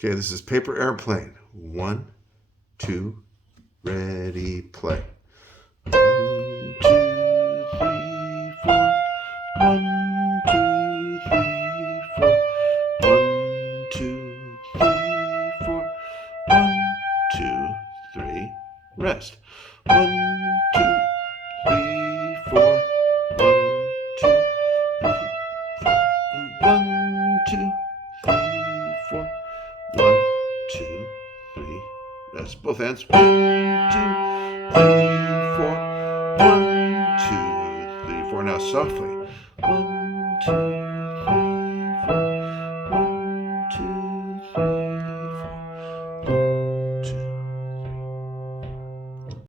Okay, this is Paper Airplane. 1, 2, ready, play. 1, 2, 3, 4. 1, 2, 3, 4. 1, 2, 3, 4. 1, 2, 3. Rest. 1, 2, 3, 4. 1, 2, 3, 4. 1, 2, 3, 4. 1, 2, 3. Rest. Both hands. 1, 2, 3, 4. 1, 2, 3, 4. Now softly. 1, 2.